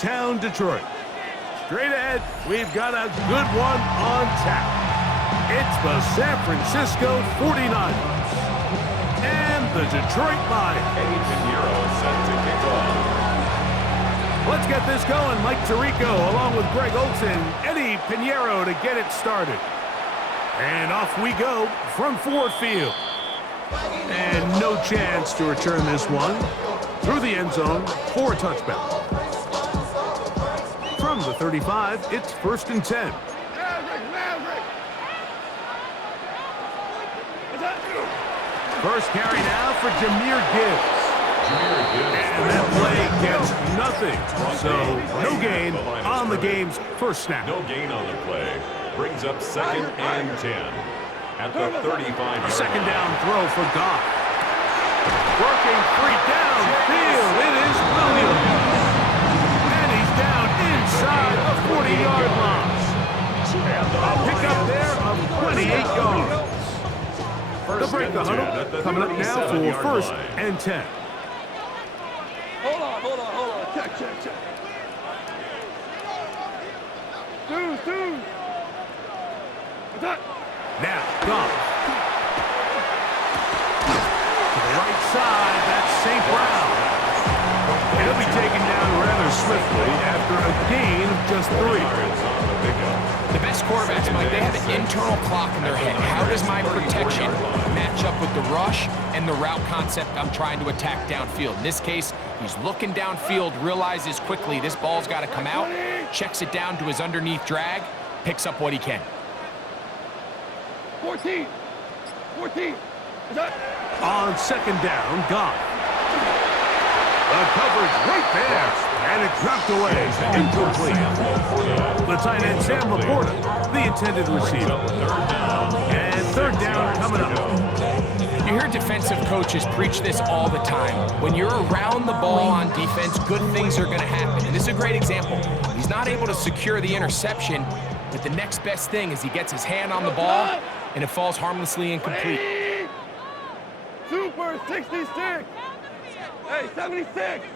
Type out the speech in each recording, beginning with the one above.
downtown Detroit. Straight ahead, we've got a good one on tap. It's the San Francisco 49ers and the Detroit Lions. Eddie Pinheiro set to kick off. Let's get this going. Mike Tirico along with Greg Olson, Eddie Pinheiro to get it started. And off we go from Ford Field. And no chance to return this one through the end zone for a touchback. From the 35, it's 1st and 10. First carry now for Jahmyr Gibbs. And that play gets nothing. So no gain on the game's first snap. No gain on the play. Brings up 2nd and 10 at the 35-yard line. Second down throw for Goff. Working free downfield. It is Williams. And he's down inside the 40-yard line. A pickup there of 28 yards. They'll break the huddle. Coming up now for 1st and 10. Hold on. Check. Two. Now, Goff. To the right side, that's St. Brown. He'll be taken down rather swiftly after a gain of just 3. The best quarterbacks, Mike, they have an internal clock in their head. How does my protection match up with the rush and the route concept I'm trying to attack downfield? In this case, he's looking downfield, realizes quickly this ball's got to come out, checks it down to his underneath drag, picks up what he can. 14. On second down, Goff. The coverage right there, and it's knocked away, incomplete. The tight end, Sam Laporta, the intended receiver. And third down coming up. You hear defensive coaches preach this all the time. When you're around the ball on defense, good things are going to happen. And this is a great example. He's not able to secure the interception, but the next best thing is he gets his hand on the ball, and it falls harmlessly incomplete. Super 66. Hey, 76.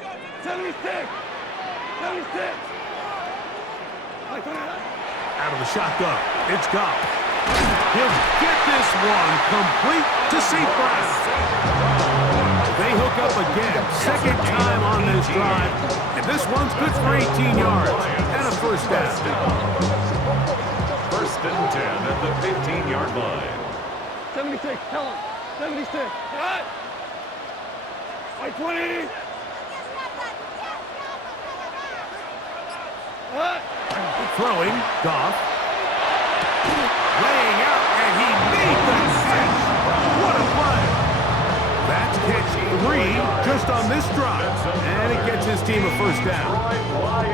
Out of the shotgun, it's Goff. He'll get this one complete to St. Brown. They hook up again, second time on this drive, and this one's good for 18 yards and a first down. 1st and 10 at the 15-yard line. 76, tell him. 76. Cut. 20. Throwing, Goff. Laying out, and he made the catch. What a play. That's catch 3 just on this drive, and it gets his team a first down.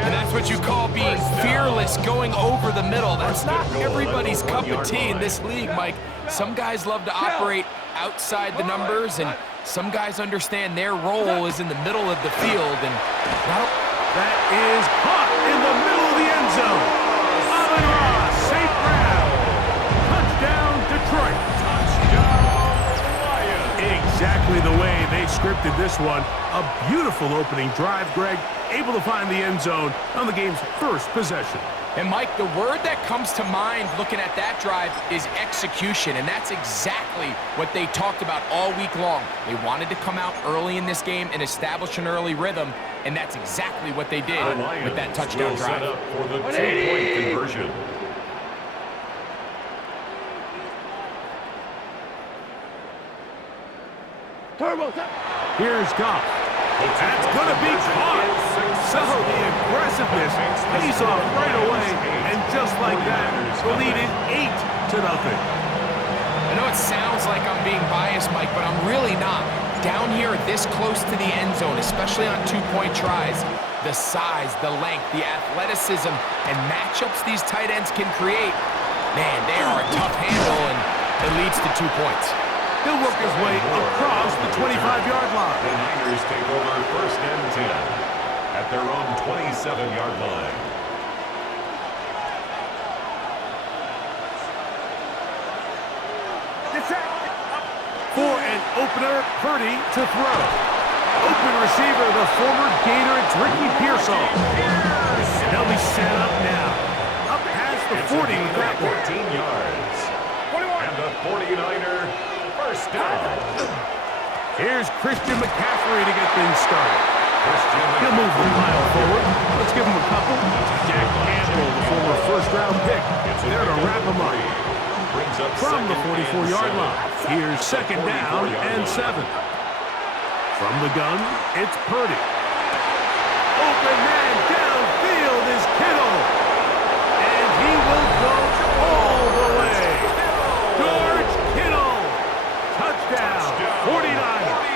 And that's what you call being fearless, going over the middle. That's not everybody's cup of tea in this league, Mike. Some guys love to operate outside the numbers, and some guys understand their role is in the middle of the field. And that is caught in the middle of the end zone. Amon-Ra St. Brown. Touchdown, Detroit. Exactly the way they scripted this one. A beautiful opening drive, Greg. Able to find the end zone on the game's first possession. And, Mike, the word that comes to mind looking at that drive is execution, and that's exactly what they talked about all week long. They wanted to come out early in this game and establish an early rhythm, and that's exactly what they did with that touchdown drive. Set up for the 2-point conversion. Here's Goff. That's going to be caught. So the aggressiveness pays off right away, and just like that, the lead is 8-0. I know it sounds like I'm being biased, Mike, but I'm really not. Down here this close to the end zone, especially on 2-point tries, the size, the length, the athleticism, and matchups these tight ends can create, man, they are a tough handle, and it leads to 2 points. He'll work his way across the 25-yard line. The Niners take over 1st and 10 at their own 27-yard line. For an opener, Purdy to throw. Open receiver, the former Gator, it's Ricky Pearsall. They'll be set up now. Up past the 40 with that one. 14 yards. And the 49er first down. Here's Christian McCaffrey to get things started. He'll move the pile forward. Let's give him a couple. Jack Campbell, the former first-round pick. There to wrap him up. From the 44-yard line, here's second down and 7. From the gun, it's Purdy. Open man downfield is Kittle. And he will go all the way. George Kittle. Touchdown, 49ers.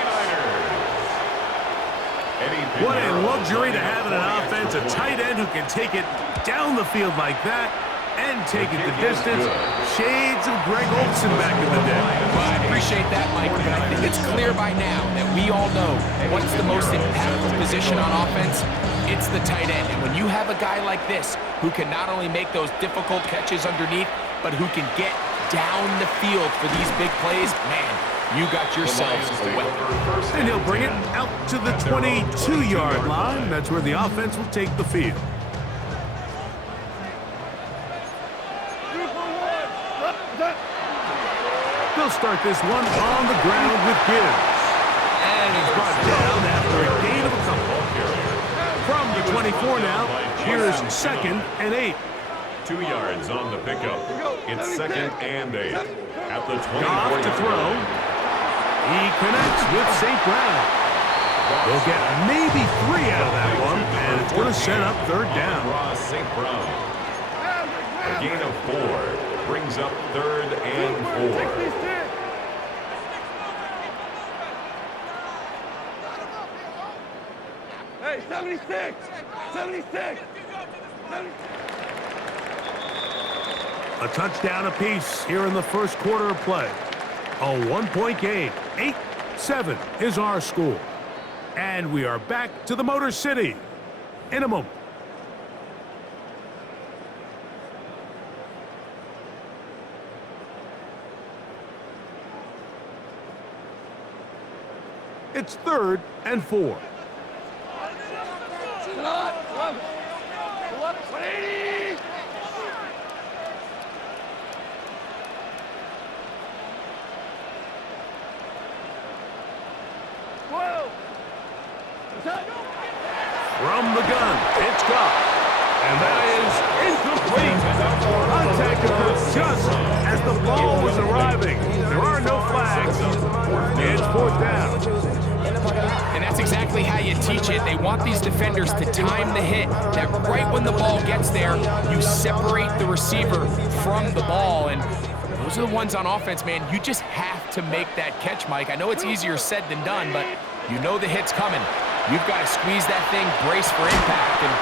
What a luxury to have in an offense, a tight end who can take it down the field like that and take it the distance. Shades of Greg Olsen back in the day. Well, I appreciate that, Mike, but I think it's clear by now that we all know what's the most impactful position on offense. It's the tight end. And when you have a guy like this who can not only make those difficult catches underneath, but who can get down the field for these big plays, man, you got yourselves a weapon. And he'll bring it out to the 22-yard line. That's where the offense will take the field. They'll start this one on the ground with Gibbs. And he's brought down after a gain of a couple. From the 24 now, here's second and 8. 2 yards on the pickup. It's second and 8. At the 24 Goff to throw. He connects with St. Brown. They'll get maybe 3 out of that one, and it's going to set up third down. St. Brown. A gain of 4 brings up third and 4. Hey, 76! 76! A touchdown apiece here in the first quarter of play. A 1-point game. 8-7 is our score. And we are back to the Motor City in a moment. It's third and 4. From the gun, it's Goff. And that is incomplete. Contact occurred just as the ball was arriving. There are no flags. It's fourth down. And that's exactly how you teach it. They want these defenders to time the hit, that right when the ball gets there, you separate the receiver from the ball. And those are the ones on offense, man. You just have to make that catch, Mike. I know it's easier said than done, but you know the hit's coming. You've got to squeeze that thing, brace for impact, and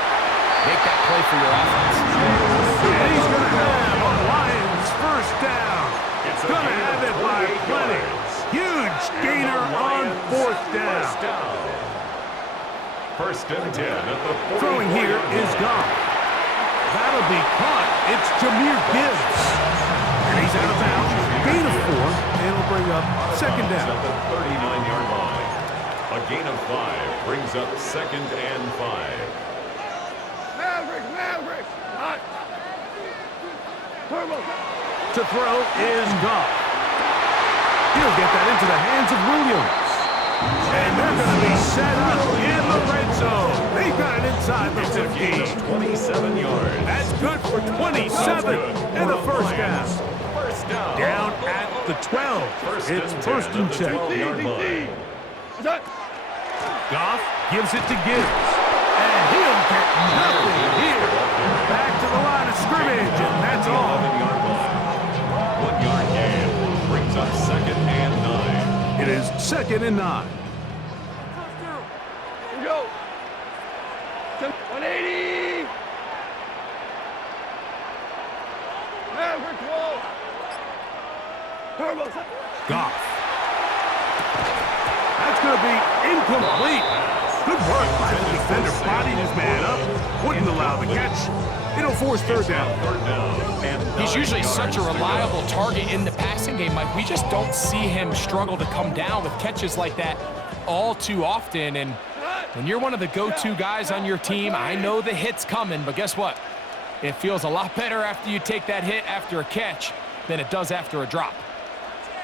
make that play for your offense. And he's going to have a Lions first down. It's going to have it by plenty. Huge gainer on fourth down. First and 10 at the 44. Throwing here is Goff. That'll be caught. It's Jahmyr Gibbs. And he's out of bounds. Gain of 4, and it'll bring up second down. At the 39-yard line. A gain of 5 brings up second and 5. Maverick! Hot! Turbo! To throw is Goff. He'll get that into the hands of Williams. And they're going to be set up in the red zone. They've got it inside the 15. 27 yards. That's good for 27 and a first down. First down. Down at the 12. It's first and 10. Goff gives it to Gibbs. And he'll get nothing here. Back to the line of scrimmage, and that's all. 1 yard gain brings up second and 9. It is second and 9. Here we go. 180! Maverick wall! Turbo! Goff. That's going to be incomplete. Good work by the defender. Bodied his man up. Wouldn't allow the catch. It'll force third down. He's usually such a reliable target in the passing game, Mike. We just don't see him struggle to come down with catches like that all too often. And When you're one of the go-to guys on your team, I know the hit's coming, but guess what? It feels a lot better after you take that hit after a catch than it does after a drop.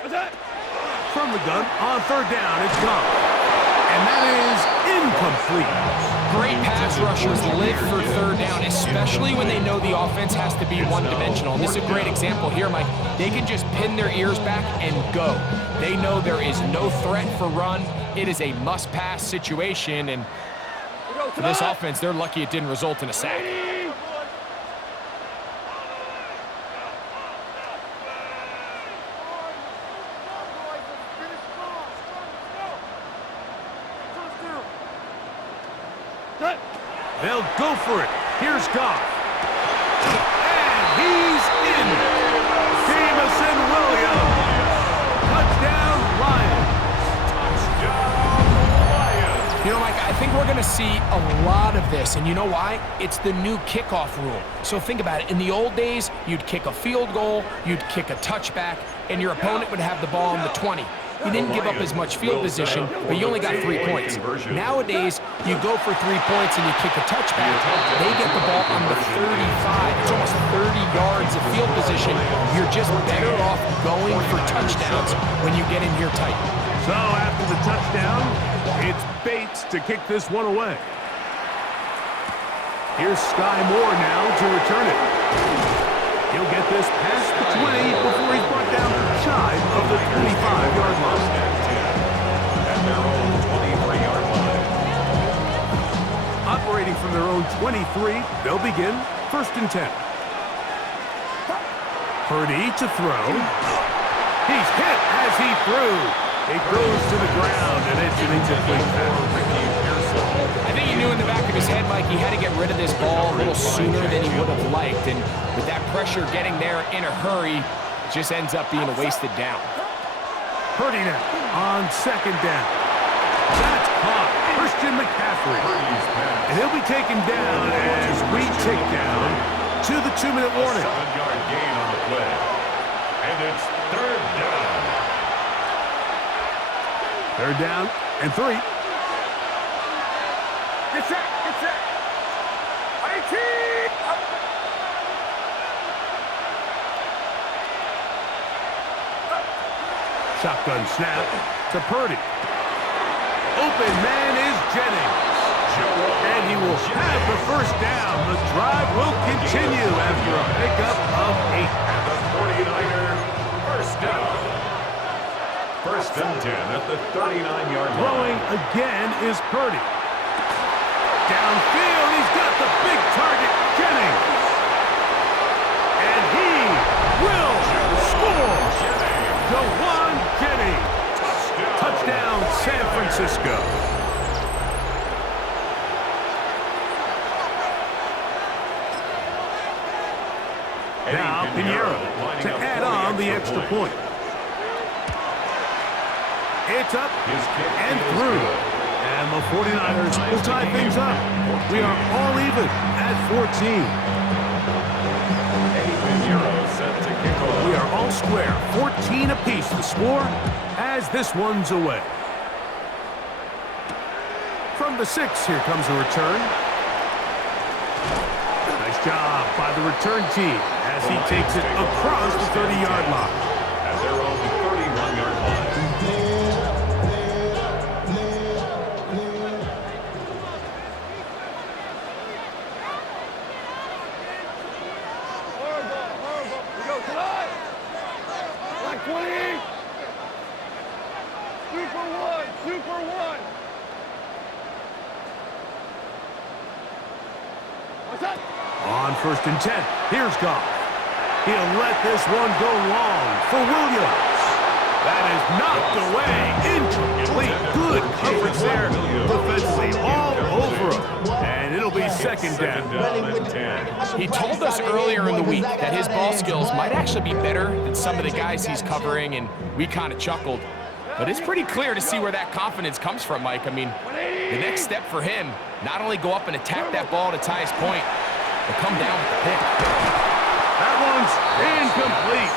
From the gun, on third down, it's gone. And that is incomplete. Great pass rushers live for third down, especially when they know the offense has to be one-dimensional. And this is a great example here, Mike. They can just pin their ears back and go. They know there is no threat for run. It is a must-pass situation, and for this offense, they're lucky it didn't result in a sack. They'll go for it. Here's Goff. And he's in. Jameson Williams. Touchdown, Lions. You know, Mike, I think we're going to see a lot of this, and you know why? It's the new kickoff rule. So think about it. In the old days, you'd kick a field goal, you'd kick a touchback, and your opponent would have the ball on the 20. You didn't give up as much field position, but you only got 3 points. Nowadays, you go for 3 points and you kick a touchback. They get the ball on the 35. It's almost 30 yards of field position. You're just better off going for touchdowns when you get in here tight. So after the touchdown, it's Bates to kick this one away. Here's Sky Moore now to return it. He'll get this past the 20 before he's brought down shy of the 25-yard line. At their own 23-yard line. Operating from their own 23, they'll begin 1st and 10. Purdy to throw. He's hit as he threw. It goes to the ground, and it's an incomplete pass. I think he knew in the back of his head, Mike, he had to get rid of this ball a little sooner than he would have liked. And with that pressure getting there in a hurry, it just ends up being a wasted down. Purdy now on 2nd down. That's caught. Christian McCaffrey. And he'll be taken down as we tick down to the 2-minute warning. 7-yard gain on the play. And it's 3rd down. 3rd down and 3. Get set, get set. 18. Shotgun snap to Purdy. Open man is Jennings. And he will have the 1st down. The drive will continue after a pickup of 8. And the 49er, 1st down. 1st and 10 at the 39-yard line. Throwing again is Purdy. Downfield, he's got the big target, Jennings. And he will score. Jawan Jennings. Touchdown, San Francisco. Now Pinheiro to add on the extra point. It's up and through. And the 49ers will tie things up. We are all even at 14. Set to kick off. We are all square, 14 apiece to score as this one's away. From the 6, here comes a return. Nice job by the return team as he takes it across the 30-yard line. At their own 31-yard line. On 1st and 10, here's Goff. He'll let this one go long for Williams. That is knocked away. Incomplete. Good coverage there. Defensively all over him. And it'll be 2nd down. He told us earlier in the week that his ball skills might actually be better than some of the guys he's covering, and we kind of chuckled. But it's pretty clear to see where that confidence comes from, Mike. I mean, the next step for him, not only go up and attack that ball to tie his point, but come down with the pick. That one's incomplete.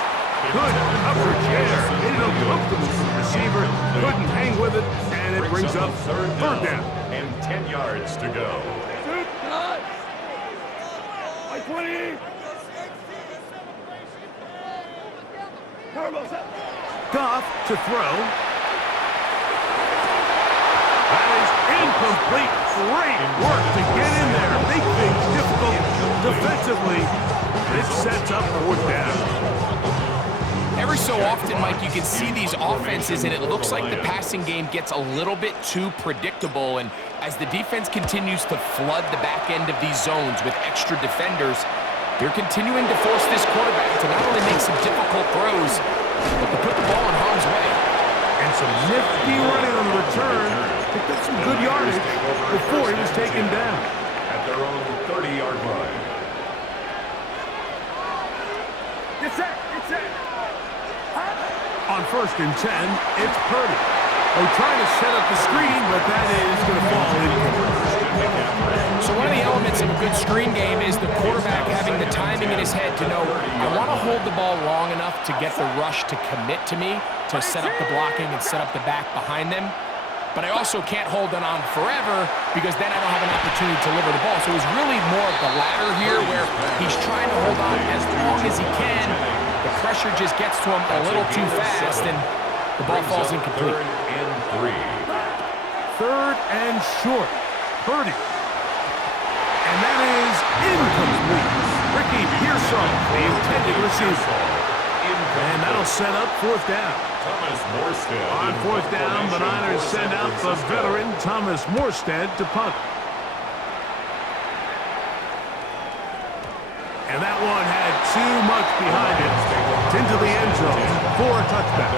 Good coverage there. Made it uncomfortable for the receiver. Couldn't hang with it, and it brings up third down. And 10 yards to go. Shoot, cut. By 20. Turbo set. Goff to throw. That is incomplete. Great work to get in there. Make things difficult defensively. It sets up fourth down. Every so often, Mike, you can see these offenses, and it looks like the passing game gets a little bit too predictable. And as the defense continues to flood the back end of these zones with extra defenders, they're continuing to force this quarterback to not only make some difficult throws, but to put the ball in harm's way. And some nifty running on the return. Picked up some good yardage before he was taken down. At their own 30-yard line. Get set. Get set. On first and 10, it's Purdy. They're trying to set up the screen, but that is going to fall incomplete. So one of the elements of a good screen game is the quarterback having the timing in his head to know, I want to hold the ball long enough to get the rush to commit to me, to set up the blocking and set up the back behind them. But I also can't hold it on forever because then I don't have an opportunity to deliver the ball. So it's really more of the latter here where he's trying to hold on as long as he can. The pressure just gets to him a little too fast, and the ball falls incomplete. Third and 3. Third and short. Purdy. And that is incomplete. Ricky Pearson, the intended receiver. And that'll set up fourth down. Thomas Morstead. On fourth down, the Niners send out the veteran Thomas Morstead to punt. And that one had too much behind it. Into the end zone for a touchdown.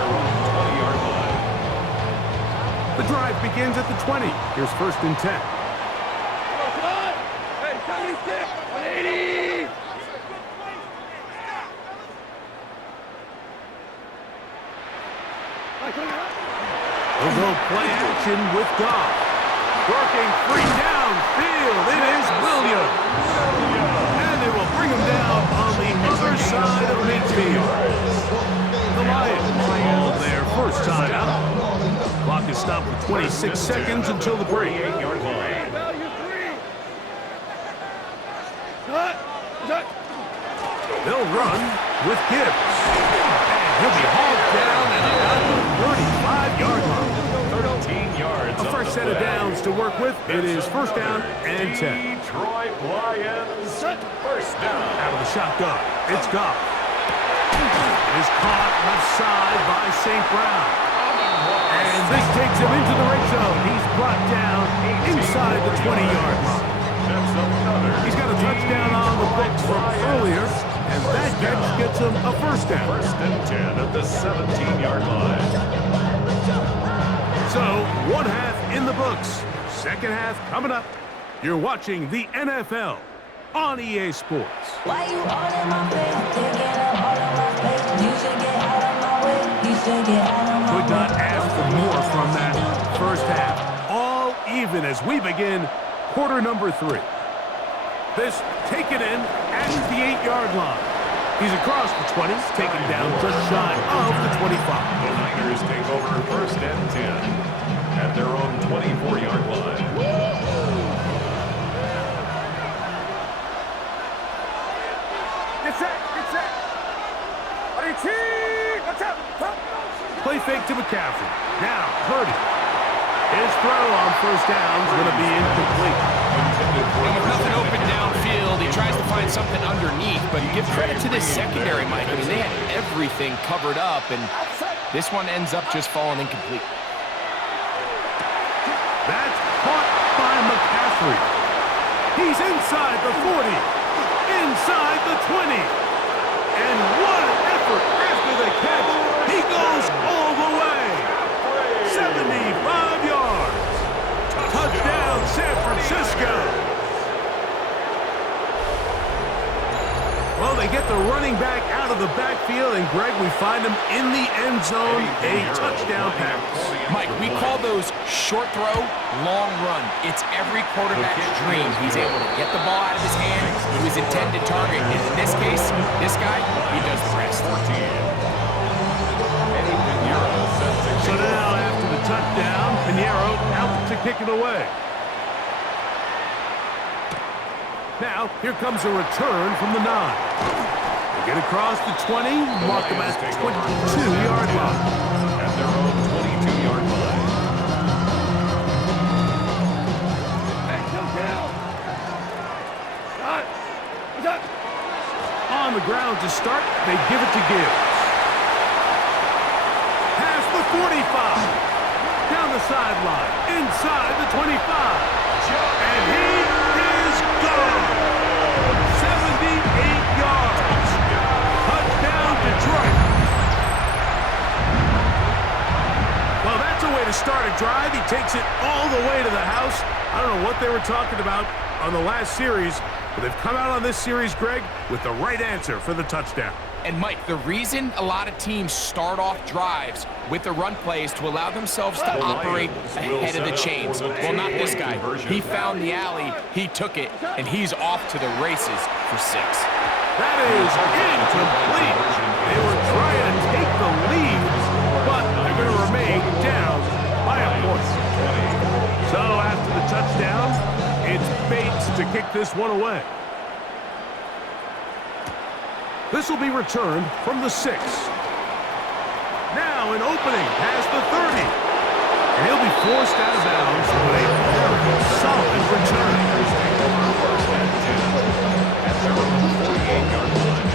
20-yard line. The drive begins at the 20. Here's first and 10. Hey, 76. 180. We'll go play action with Goff. Working free downfield. It is Williams. And they will bring him down on the other side of midfield. The Lions call their first time out. Clock is stopped with 26 seconds until the break. 8-yard line. Value 3. Cut. Cut. They'll run with Gibbs. And he'll be hauled down at about the 35-yard line. 13 yards. A fresh set of downs to work with. It is first down and 10. Detroit Lions. First down. Out of the shotgun, it's Goff. Is caught left side by St. Brown. And this takes him into the red zone. He's brought down inside the 20-yard line. That's another. He's got a touchdown on the books from earlier, and that catch gets him a first down. First and 10 at the 17-yard line. So, one half in the books. Second half coming up. You're watching the NFL on EA Sports. Why you all in my face? Taking up all of my space. You should get out of my way. You should get out of my way. Could not ask for more from that first half. All even as we begin quarter number 3. This taken in at the 8-yard line. He's across the 20, taken down just shy of the 25. The Niners take over first and 10 at their own 24-yard line. Get set. Get set. 18. What's up? Play fake to McCaffrey. Now, Purdy. His throw on first down is going to be incomplete. And with nothing open downfield, he tries to find something underneath, but give credit to this secondary, Mike. I mean, they had everything covered up, and this one ends up just falling incomplete. That's caught by McCaffrey. He's inside the 40, inside the 20. And what an effort after the catch. He goes all the way. 75 yards. Touchdown, San Francisco. Well, they get the running back out of the backfield, and Greg, we find him in the end zone, a touchdown pass. Mike, we call those short throw, long run. It's every quarterback's dream. He's able to get the ball out of his hand to his intended target. And in this case, this guy, he does the rest. Manny Pinheiro set to So kick now off. after the touchdown, Pinheiro out to kick it away. Now, here comes a return from the 9. They get across the 20, mark them at the 22-yard line. At their own 22-yard line. On the ground to start, they give it to Gibbs. Past the 45. Down the sideline, inside the 25. And he is gone. 78 yards. Touchdown, Detroit. Well, that's a way to start a drive. He takes it all the way to the house. I don't know what they were talking about on the last series, but they've come out on this series, Greg, with the right answer for the touchdown. And Mike, the reason a lot of teams start off drives with the run plays to allow themselves to operate ahead of the chains. Well, not this guy. He found the alley, he took it, and he's off to the races for 6. That is incomplete. They were trying to take the lead, but they're going to remain down by a point. So after the touchdown, it's Bates to kick this one away. This will be returned from the 6. Now an opening past the 30. And he'll be forced out of bounds with a very solid return. At their own 48-yard line.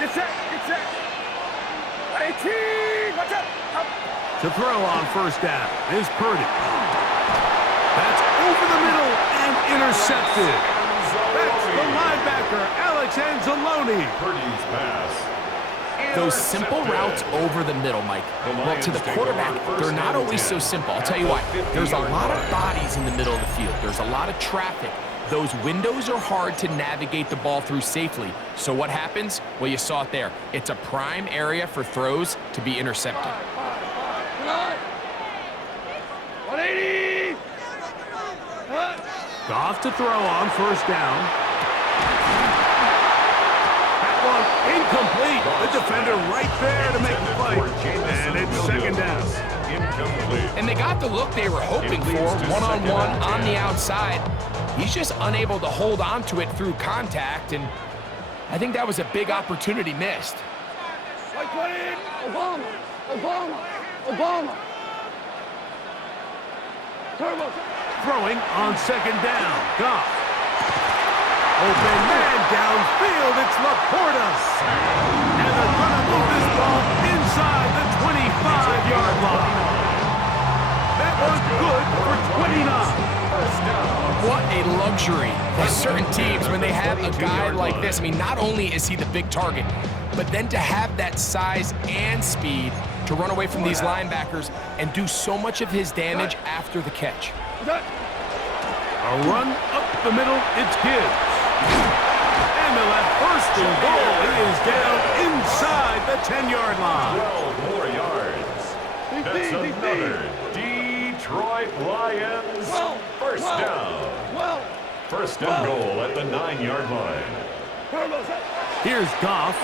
Get set. Get set. 18. Watch out. To throw on first down is Purdy. That's over the middle and intercepted. That's the linebacker, Alex Anzalone. Purdy's pass. Those simple routes over the middle, Mike. Well, to the quarterback, they're not always so simple. I'll tell you why. There's a lot of bodies in the middle of the field. There's a lot of traffic. Those windows are hard to navigate the ball through safely. So what happens? Well, you saw it there. It's a prime area for throws to be intercepted. 180. Goff to throw on first down. That one incomplete. The defender right there to make the fight. And it's second down. Incomplete. And they got the look they were hoping for, one-on-one on the outside. He's just unable to hold on to it through contact, and I think that was a big opportunity missed. White 20. Obama. Obama. Obama. Turbo. Throwing on second down. Goff. Open man downfield. It's Laporta. And they're going to move this ball inside the 25-yard line. That was good for 29. What a luxury for certain teams when they have a guy like this. I mean, not only is he the big target, but then to have that size and speed to run away from these linebackers and do so much of his damage after the catch. A run up the middle, it's Gibbs. And they'll have first and goal. He is down inside the 10-yard line. 12 more yards. That's another Detroit Lions first down. First and goal at the 9-yard line. Here's Goff.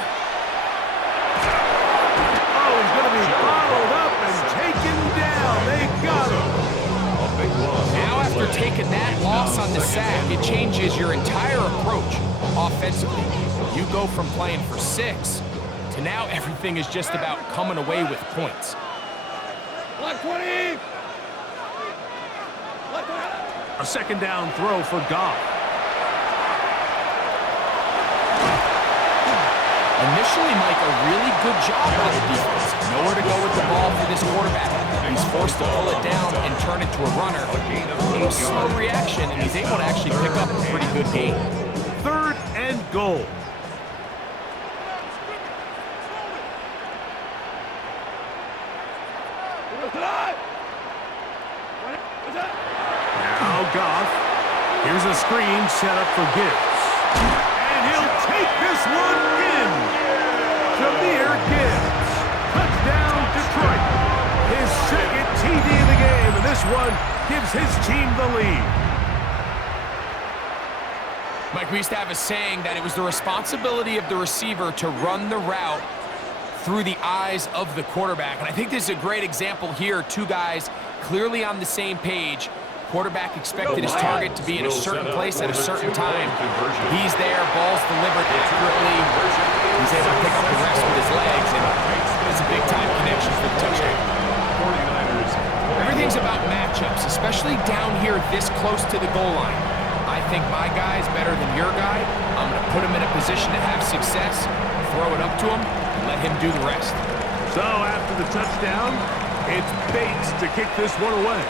Oh, he's going to be bottled up and taken down. They got him. A big loss. Now after taking that loss on the sack, it changes your entire approach offensively. You go from playing for 6 to now everything is just about coming away with points. Black 20. A second down throw for Goff. Initially, Mike, a really good job by the defense. Nowhere to go with the ball for this quarterback. He's forced to pull it down and turn it to a runner. A slow reaction, and he's able to actually pick up a pretty good gain. Third and goal. Now Goff. Here's a screen set up for Gibbs. And he'll take this one in. Jahmyr Gibbs. Touchdown, Detroit. His second TD of the game, and this one gives his team the lead. Mike, we used to have a saying that it was the responsibility of the receiver to run the route through the eyes of the quarterback. And I think this is a great example here. Two guys clearly on the same page. Quarterback expected his target to be in a certain place at a certain time. He's there, ball's delivered accurately. He's able to pick up the rest with his legs, and it's a big-time connection for the touchdown. Everything's about matchups, especially down here this close to the goal line. I think my guy's better than your guy. I'm going to put him in a position to have success, throw it up to him, and let him do the rest. So after the touchdown, it's Bates to kick this one away.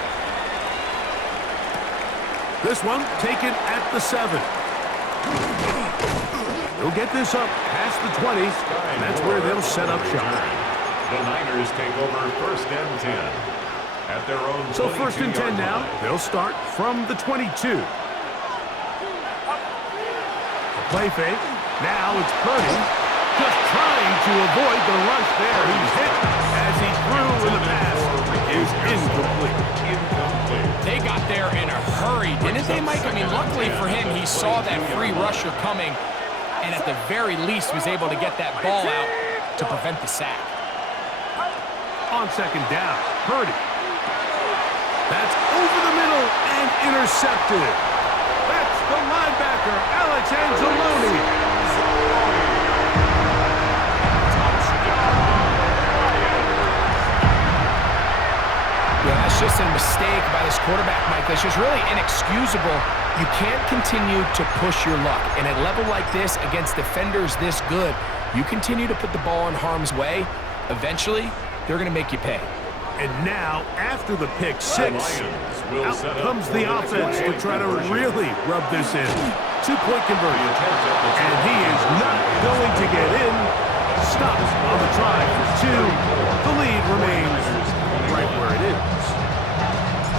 This one taken at the 7. They'll get this up past the 20, and that's where they'll set up shop. The Niners take over 1st and 10 at their own. So 1st and 10 now. They'll start from the 22. Play fake. Now it's Purdy. Just trying to avoid the rush there. He's hit as he threw in the pass. Is incomplete. They got there in a hurry, didn't they, Mike? I mean, luckily for him, he saw that free rusher coming, and at the very least was able to get that ball out to prevent the sack. On 2nd down, Purdy. That's over the middle and intercepted. That's the linebacker, Alex Anzalone. Yeah, that's just a mistake by this quarterback, Mike. That's just really inexcusable. You can't continue to push your luck. And at a level like this, against defenders this good, you continue to put the ball in harm's way, eventually, they're going to make you pay. And now, after the pick 6, out comes the offense to try to really rub this in. 2-point conversion. And he is not going to get in. Stops on the try for 2. The lead remains right where it is.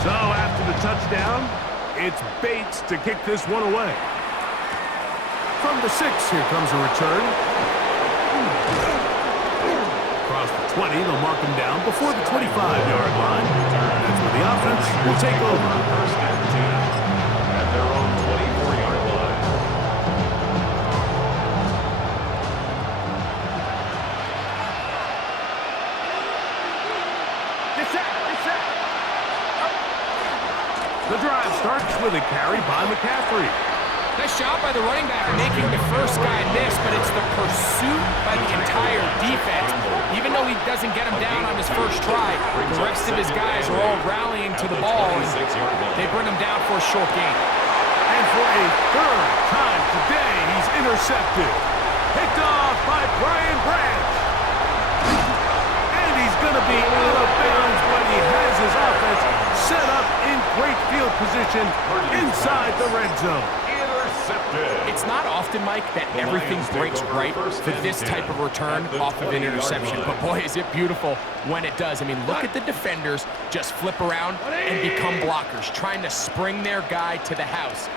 So after the touchdown, it's Bates to kick this one away. From the 6, here comes a return. Across the 20, they'll mark him down before the 25-yard line. That's where the offense will take over. 1st and 10 at their own 24-yard line. The drive starts with a carry by McCaffrey. Nice job by the running back making the first guy miss, but it's the pursuit by the entire defense. Even though he doesn't get him down on his first try, the rest of his guys are all rallying to the ball, and they bring him down for a short gain. And for a 3rd time today, he's intercepted. Picked off by Brian Branch. And he's going to be out of bounds, but he has his offense set up in great field position inside the red zone. It's not often, Mike, that everything breaks right for this type of return off of an interception. But boy, is it beautiful when it does. I mean, look at the defenders just flip around and become blockers, trying to spring their guy to the house.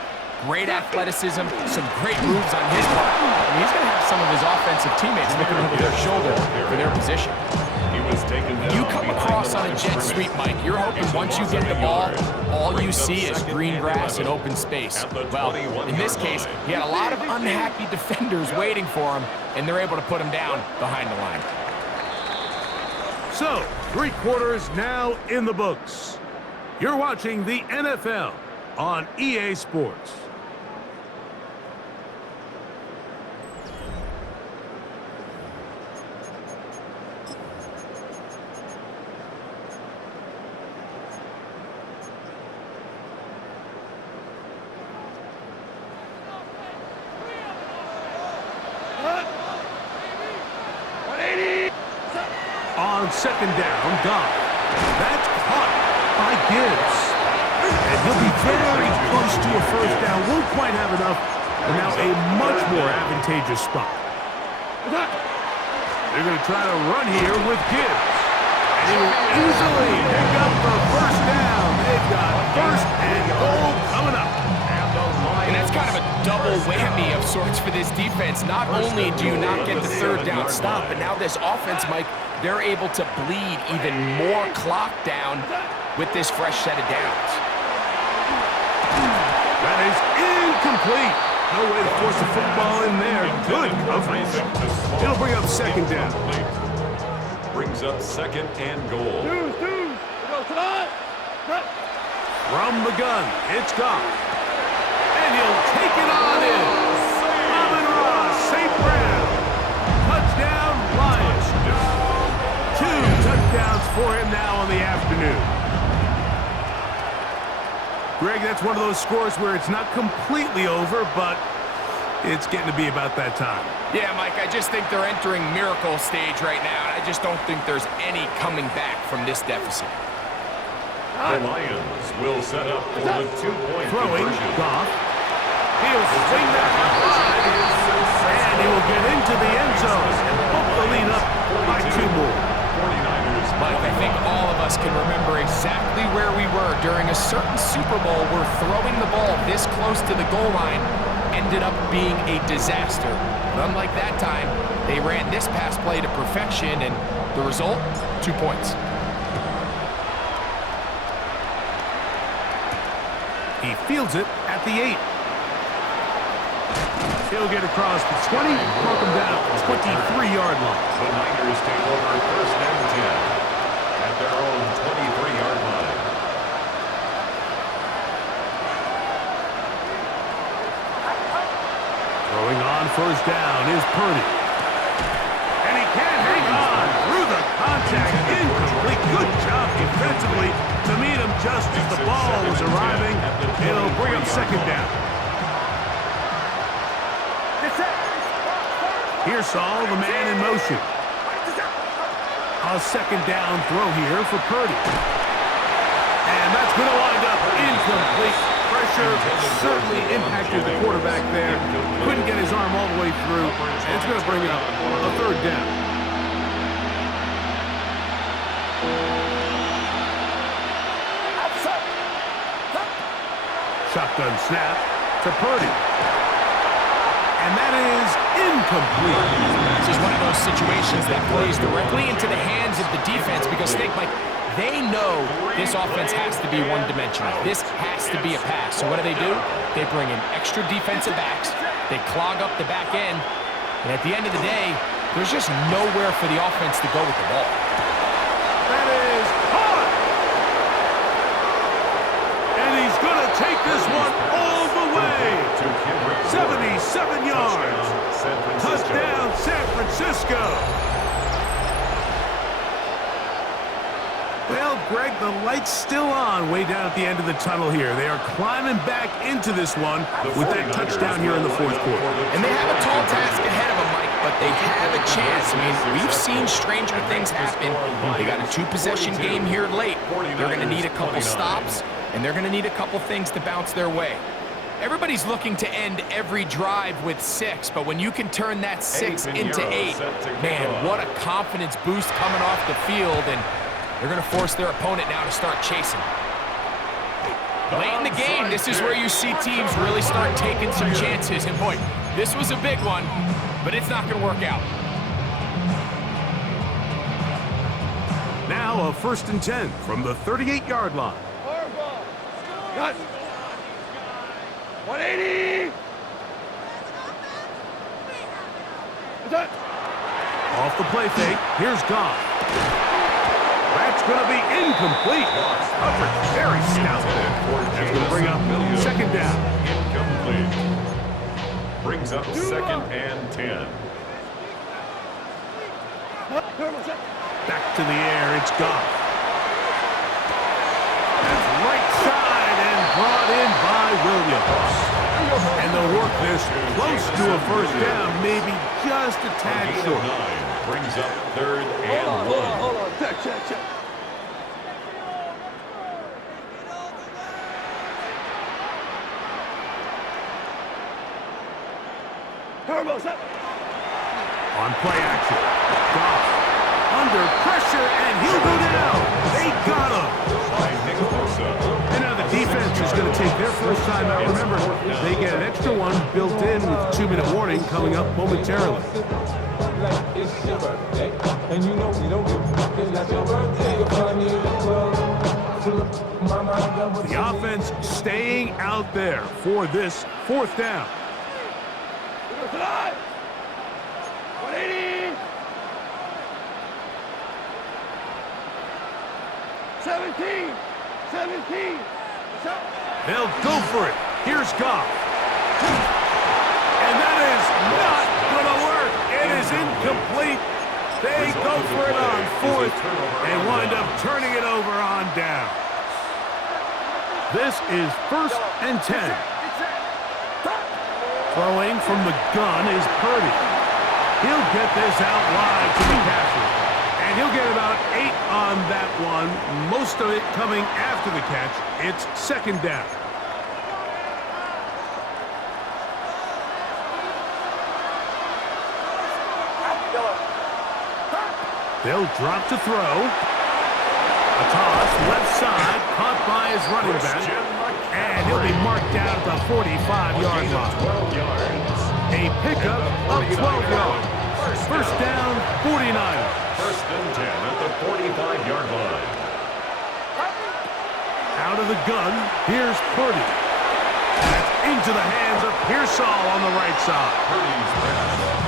Great athleticism, some great moves on his part. I mean, he's going to have some of his offensive teammates looking over their shoulder for their position. You come across on a jet sweep, Mike, you're hoping once you get the ball, all you see is green grass and open space. Well, in this case, he had a lot of unhappy defenders waiting for him, and they're able to put him down behind the line. So, 3 quarters now in the books. You're watching the NFL on EA Sports. On 2nd down, Goff. That's caught by Gibbs. And he'll be very close to a 1st down. Won't quite have enough. And now a much more advantageous spot. They're going to try to run here with Gibbs. And he will easily pick up the 1st down. They've got 1st and goal coming up. And that's kind of a double whammy of sorts for this defense. Not only do you not get the 3rd down stop, but now this offense, Mike, they're able to bleed even more clock down with this fresh set of downs. That is incomplete. No way to force the football in there. Good coverage. It'll bring up second down. Brings up second and goal. From the gun, it's Goff. And he'll take it on in. Amon-Ra, St. Brown. Touchdown, Lions. 2 touchdowns for him now on the afternoon. Greg, that's one of those scores where it's not completely over, but it's getting to be about that time. Yeah, Mike, I just think they're entering miracle stage right now, and I just don't think there's any coming back from this deficit. The Lions will set up for the 2-point Throwing, conversion. Goff. He'll swing that high, and he will get into the end zone and pump the lead up by 2 more. 49ers. Mike, I think all of us can remember exactly where we were during a certain Super Bowl where throwing the ball this close to the goal line ended up being a disaster. But unlike that time, they ran this pass play to perfection, and the result, 2 points. He fields it at the 8. He'll get across the 20, mark him down at the 23-yard line. The Niners take over first and 10 at their own 23-yard line. Throwing on first down is Purdy. And he can't hang on through the contact. Incomplete. Good job defensively to meet him just as the ball was arriving. It'll bring up second down. Here's Saul, the man in motion. A second down throw here for Purdy. And that's going to wind up incomplete. Pressure certainly impacted the quarterback there. Couldn't get his arm all the way through. And it's going to bring up a third down. Shotgun snap to Purdy. And that is incomplete. This is one of those situations that plays directly into the hands of the defense because, think, Mike, they know this offense has to be one-dimensional. This has to be a pass. So what do? They bring in extra defensive backs. They clog up the back end. And at the end of the day, there's just nowhere for the offense to go with the ball. That is caught. And he's going to take this one all the way. 77 yards. Touchdown, San Francisco. Well, Greg, the light's still on way down at the end of the tunnel here. They are climbing back into this one with that touchdown here in the fourth quarter. And they have a tall task ahead of them, Mike, but they have a chance. I mean, we've seen stranger things happen. They got a 2-possession game here late. They're going to need a couple stops, and they're going to need a couple things to bounce their way. Everybody's looking to end every drive with 6, but when you can turn that 6 into 8, man, what a confidence boost coming off the field, and they're going to force their opponent now to start chasing. Late in the game, this is where you see teams really start taking some chances, and boy, this was a big one, but it's not going to work out. Now a 1st and 10 from the 38-yard line. Cut. 180. Off the play fake, here's Goff. That's going to be incomplete. Coverage very stout there. That's going to bring up second down. Incomplete. Brings up second and 10. Back to the air, it's Goff. That's right side and brought in by Williams. And they'll work this close to a first down, maybe just a tad short. Brings up third and 1. Hold on. Check. Turbo set. On play action, Goff under pressure, and he'll go down. They got him. And now the defense is going to take their first time out. Remember, they get an extra one built in with a 2-minute warning coming up momentarily. The offense staying out there for this fourth down. Tonight. 180. 17. 17. They'll go for it. Here's Goff. And that is not going to work. It is incomplete. They go for it on fourth and wind up turning it over on down. This is 1st and 10. Throwing from the gun is Purdy. He'll get this out wide to McCaffrey. And he'll get about 8 on that one, most of it coming after the catch. It's 2nd down. They'll drop to throw. A toss, left side, caught by his running back. And he'll be marked down at the 45-yard line. A pickup of 12 yards. 1st down, 49. 1st and 10 at the 45-yard line. Out of the gun, here's Purdy. That's into the hands of Pearsall on the right side.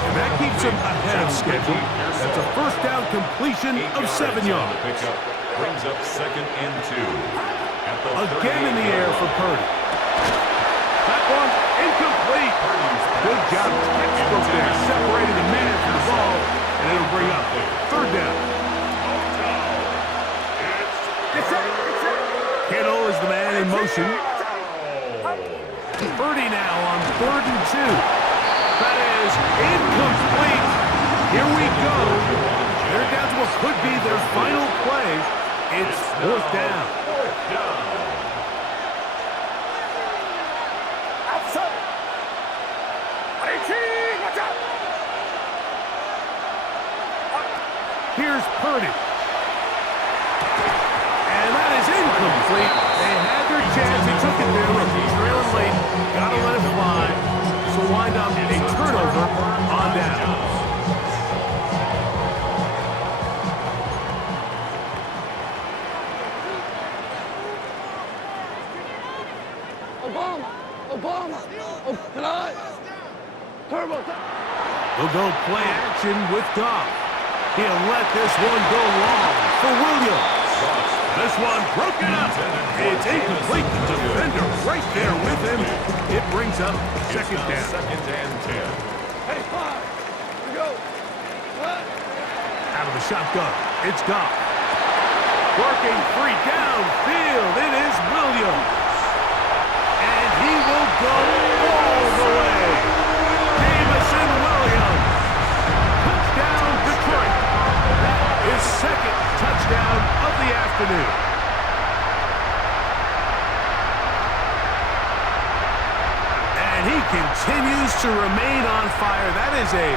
And that keeps him ahead of schedule. That's a 1st down completion of 7 yards. Pickup brings up 2nd and 2. Again in the air for Purdy. That one incomplete. Good job. Textbook there, separating the man from the ball, and it'll bring up 3rd down. Kittle is the man in motion. Purdy now on 3rd and 2. That is incomplete. Here we go. They're down to what could be their final play. It's 4th down. Here's Purdy. And that is incomplete. They had their chance. He took it there with trailing late. Got to let it fly. So wind up a turnover on down. Obama. Tonight. Turbo. We'll go play action with Goff. He'll let this one go long for Williams. This one broken up. It's incomplete. The defender right there with him. It brings up 2nd down. 2nd and 10. Hey, 5. Here we go. What? Out of the shotgun, it's Goff. Working free downfield. It is Williams. And he will go all the way. Jamison Williams. Touchdown, Detroit. His 2nd touchdown of the afternoon. And he continues to remain on fire. That is a